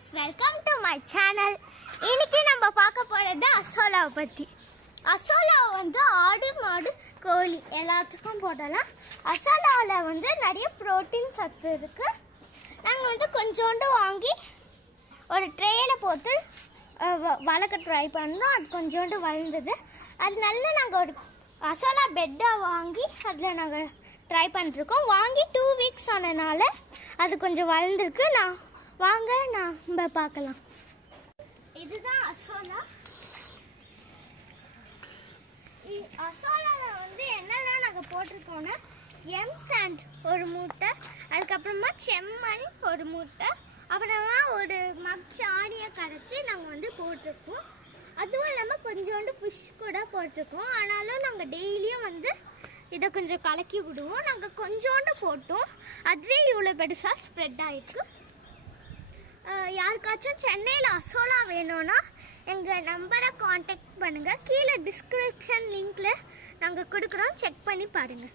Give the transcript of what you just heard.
friends, welcome to my channel. இன்னைக்கு நம்ம பார்க்க போறது அசோலாவை பத்தி. அசோலா வந்து ஆடு மாடு கோழி எல்லாத்துக்கும் போடலாம். அசோலாவில் வந்து நிறைய புரோட்டீன் சத்து இருக்கு. நாங்கள் வந்து கொஞ்சோண்டு வாங்கி ஒரு ட்ரேல போட்டு வளர்க்க ட்ரை பண்ணோம். அது கொஞ்சோண்டு வளர்ந்தது. அதனால நாங்கள் ஒரு அசோலா பெட்டை வாங்கி அதில் நாங்கள் ட்ரை பண்ணிருக்கோம். வாங்கி 2 weeks ஆனனால அது கொஞ்சம் வளர்ந்துருக்கு. நம்ம பார்க்கலாம். இதுதான் அசோலா. அசோலாவில் வந்து என்னெல்லாம் நாங்கள் போட்டிருக்கோன்னா எம் சாண்ட் ஒரு மூட்டை, அதுக்கப்புறமா செம்மண் ஒரு மூட்டை, அப்புறமா ஒரு சாணியை கரைச்சி நாங்கள் வந்து போட்டிருக்கோம். அதுவும் இல்லாமல் கொஞ்சோண்டு புஷ் கூட போட்டிருக்கோம். ஆனாலும் நாங்கள் டெய்லியும் வந்து இதை கொஞ்சம் கலக்கி விடுவோம். நாங்கள் கொஞ்சோண்டு போட்டோம், அதுவே இவ்வளோ பெருசாக ஸ்ப்ரெட் ஆகிருக்கு. யாருக்காச்சும் சென்னையில் அசோலா வேணும்னா எங்கள் நம்பரை காண்டாக்ட் பண்ணுங்கள். கீழே டிஸ்கிரிப்ஷன் லிங்க்கில் நாங்கள் கொடுக்குறோம், செக் பண்ணி பாருங்கள்.